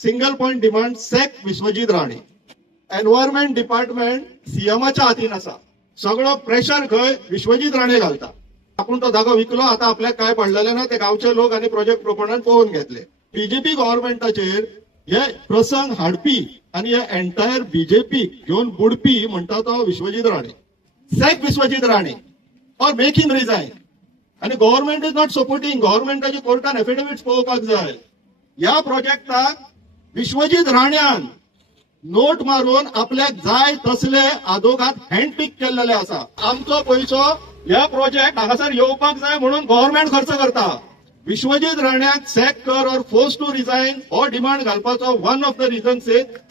Single point demand sack Vishwajeet Rane. Environment department सीएमच्या हातीन असा. सगळो प्रेशर खंय विश्वजीत राणे घालता. आपण तो जागो विकलो, आता आपल्याक काय पडलेले ना ते गावचे लोक आणि प्रोजेक्ट प्रोपोनंट पळोवन घेतले. बीजेपी गव्हर्नमेंटाचेर हे प्रसंग हाडपी आणि हे एंटायर बीजेपी घेऊन बुडपी म्हणटा तो विश्वजीत राणे. सॅक विश्वजीत राणे और मेक हिम रिझाइन. आणि गव्हर्नमेंट इज नॉट सपोर्टिंग. गव्हर्नमेंटाची कोर्टान एफिडेविट्स पळोवपाक जाय. या प्रोजेक्टाक विश्वजीत राण्यान नोट मारून आपल्याक जाय तसले आदोगाद हँडपिक केलेले आसा. आमचो पैसो ह्या प्रोजेक्ट हांगासर येवपाक जाय म्हणून गव्हर्नमेंट खर्च करता. विश्वजीत राण्याक सॅक कर और फोर्स टू रिझाइन हो डिमांड घालपाचो वन ऑफ द रिझन्स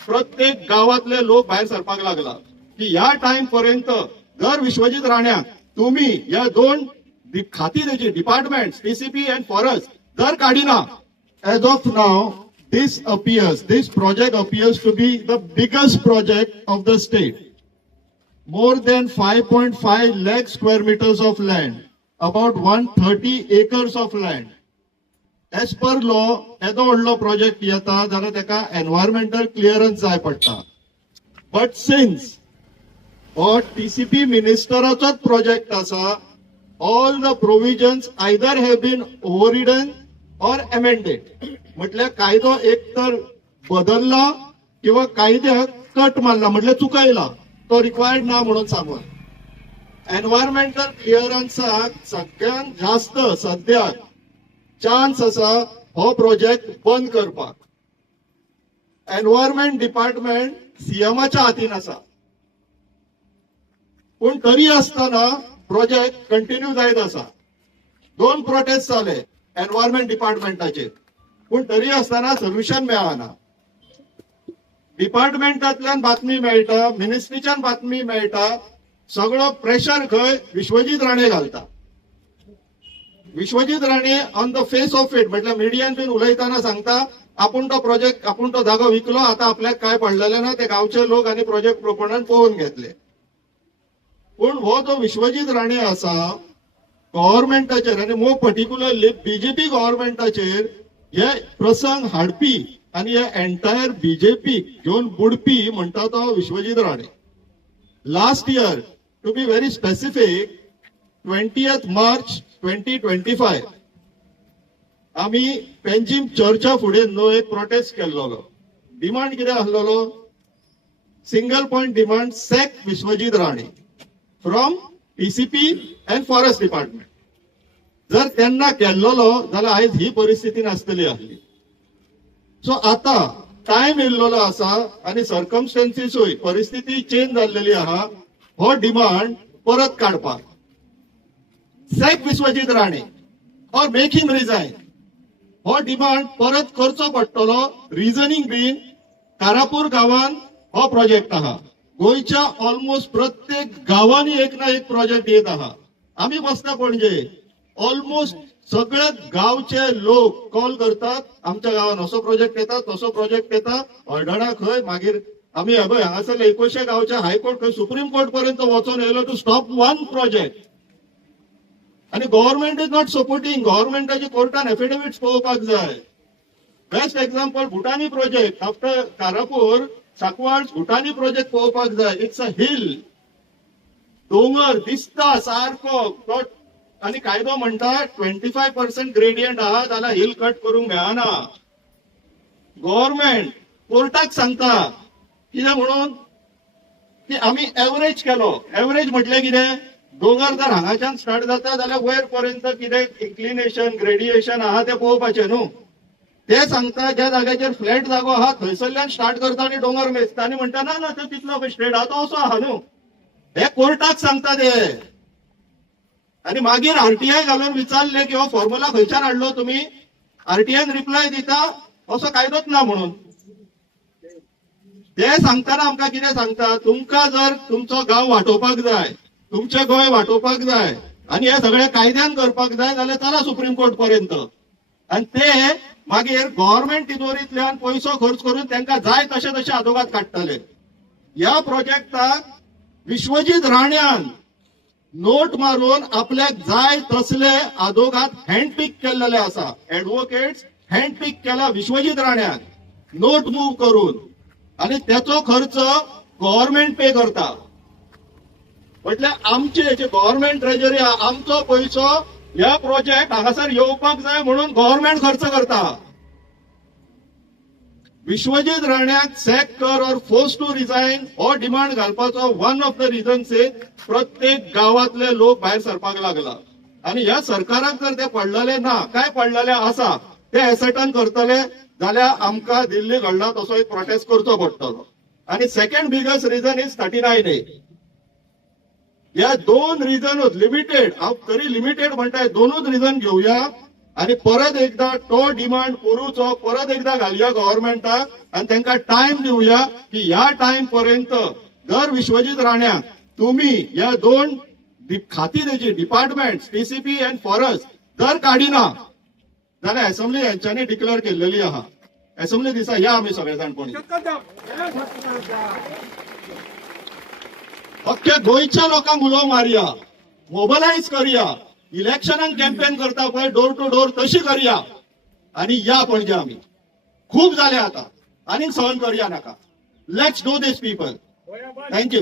प्रत्येक गावातले लोक भायर सरपाक लागला की ह्या टाइम पर्यंत जर विश्वजीत राण्याक तुम्ही या दोन खाती त्याची डिपार्टमेंट टीसीपी अँड फॉरेस्ट जर काढिना. As of now this project appears to be the biggest project of the state. More than 5.5 lakh square meters of land, about 130 acres of land. As per law, येदो व्हडलो project येता जाल्यार तेका environmental clearance जाय पडटा. But since TCP ministerचोच project आसा, all the provisions either have been overridden or amended. म्हटल्यार कायदो एक तर बदलला किंवा कायद्याक कट मारला, म्हटल्यार चुकयला, तो रिक्वायर्ड ना म्हणून सांगून. एन्व्हायरमेंटल क्लिअरन्साक सगळ्यात जास्त सद्याक चान्स आसा हो प्रोजेक्ट बंद करपाक. एन्व्हायरमेंट डिपार्टमेंट सीएमच्या हातीन आसा. पण तरी आसतना प्रोजेक्ट कंटिन्यू जायत आसा. 2 प्रोटेस्ट जाले एन्व्हायरमेंट डिपार्टमेंटाचेर, पण तरी आसतना सोल्युशन मेळना. डिपार्टमेंटांतल्यान बातमी मेळटा, मिनिस्ट्रीच्यान बातमी मेळटा, सगळो प्रेशर खंय विश्वजीत राणे घालता. Vishwajit Rane on the face of it म्हटल्यार मिडियान बीन उलयतना सांगता आपण तो जागो विकलो, आता आपल्याक काय पडलेले ना ते गावचे लोक आणि प्रोजेक्ट प्रोपोनंट पळोवन घेतले. पण हो जो विश्वजीत राणे आसा गव्हर्नमेंटाचेर आणि मोर पर्टिक्युलरली बीजेपी गव्हर्नमेंटाचेर हे प्रसंग हाडपी आणि हे एंटायर बीजेपी घेऊन बुडपी म्हणटा तो Vishwajeet Rane. Last year to be very specific 20th March 2025 आम्ही पेंजीम चर्चा फुडें न्हू एक प्रोटेस्ट केल्लो. डिमांड कितें आसलेलो? Single point demand sack Vishwajeet Rane from TCP and forest department. जर त्यांना केल्लो जाल्यार आयज ही परिस्थिती नासतली आसली. सो आता टाइम येयल्लो आसा आणि सर्कमस्टन्सीसूय परिस्थिती चेंज जाल्लेली आहा हो डिमांड परत काडपाक. सॅक विश्वजीत राणे और मेक हिम रिझाइन हो डिमांड परत करचो पडटलो. रिझनिंग बीन कारापूर गावान हो प्रोजेक्ट आहा. गोयच्या ऑलमोस्ट प्रत्येक गावांनी एक ना एक प्रोजेक्ट येत आहा. आम्ही बसता पणजे ऑलमोस्ट सगळे गावचे लोक कॉल करतात आमच्या गावात असो प्रोजेक्ट येता तसो प्रोजेक्ट येता. हळडणा खंय मागीर आम्ही हांगासर 21 गावच्या हायकोर्ट खंय सुप्रीम कोर्ट पर्यंत वचून येयलो टू स्टॉप वन प्रोजेक्ट. आणि गव्हर्नमेंट इज नॉट सपोर्टिंग. गव्हर्नमेंटाची कोर्टान एफिडेविट्स पळोवपाक जाय. Best example Bhutani project after Karapur Sakwad Bhutani project पळोवपाक जाय. इट्स अ हिल, डोंगर दिसता सारको आणि कायदो म्हणटा 25% ग्रेडियंट आहा जाल्यार हिल कट करूंक मेळना. गव्हर्नमेंट कोर्टाक सांगता कितें म्हणून की आम्ही एव्हरेज केलो. एव्हरेज म्हटल्यार कितें? दोंगर जर हांगाच्यान स्टार्ट जाता जाल्यार वयर पर्यंत कितें इन्क्लिनेशन ग्रेडिएशन आहा ते पळोवपाचें न्हू. ते सांगता ज्या जाग्याचेर फ्लॅट जागो आहा थंयसरल्यान स्टार्ट करता आणि डोंगर मेजता आणि म्हणटा ना ना तो तितलो स्ट्रेट आहा तो असो आहा न्हू. हे कोर्टाक सांगता ते. आणि मागीर आरटीआय घालून विचारले की हो फॉर्म्युला खंयच्यान हाडलो तुम्ही? आरटीआयन रिप्लाय दिता असो कायदोच ना म्हणून. ते सांगताना आमकां कितें सांगता? तुमकां जर तुमचो गांव वांटोवपाक जाय, तुमचें गोंय वांटोवपाक जाय आणि हे सगळे कायद्यान करपाक जाय जाल्यार चला सुप्रीम कोर्ट पर्यंत. आणि ते मागीर गव्हर्नमेंट तिजोरींतल्यान पैसो खर्च करून तांकां जाय तशे तशे आदोगाद काडटले. ह्या प्रोजेक्टाक विश्वजीत राण्यान नोट मारून आपल्याक जाय तसले आदोगाद हँडपिक केलेले आसा. ऍडव्होकेट्स हँडपिक केला विश्वजीत राण्यान. नोट मूव करून आणि त्याचो खर्च गव्हर्नमेंट पे करता. म्हटल्यार आमचे जे गव्हर्नमेंट ट्रेजरी आमचो पैसो ह्या प्रोजेक्ट हांगासर येवपाक जाय म्हणून गव्हर्नमेंट खर्च करता. विश्वजीत राण्याक सॅक कर और फोर्स टू रिझाइन हो डिमांड घालपाचो वन ऑफ द रिझन्स प्रत्येक गावातले लोक भायर सरपाक लागला. आणि ह्या सरकाराक जर ते पडलेले ना काय पडलेले आसा ते एसेटन करतले जाल्यार आमकां दिल्ली कडला तसो एक प्रोटेस्ट करचो पडटलो. आणि second biggest reason is 39A. या दोन रिझनच लिमिटेड, हांव तरी लिमिटेड म्हणटाय, दोनच रिझन घेवया आणि परत एकदा तो डिमांड करूचो, परत एकदा घालुया गव्हर्नमेंटाक आणि तांकां टाइम दिवया की ह्या टाइम पर्यंत दर विश्वजीत राण्याक तुम्ही या दोन खाती त्याची डिपार्टमेंट टीसीपी अँड फॉरेस्ट जर काडिना जाल्यार असेंब्ली यांच्यानी डिक्लेअर केलेली आहा. असेंब्ली दिसा या आम्ही सगळे जाण कोणी अख्ख्या गोंयच्या लोकांक उलो मारया, मोबिलायज करया, इलेक्शनाक कॅम्पेन करता पळय डोर टू डोर तशी करया आणि या पणजे आम्ही. खूप झाले आता, आनीक सहन करया नाका. Let's do this people. Thank you.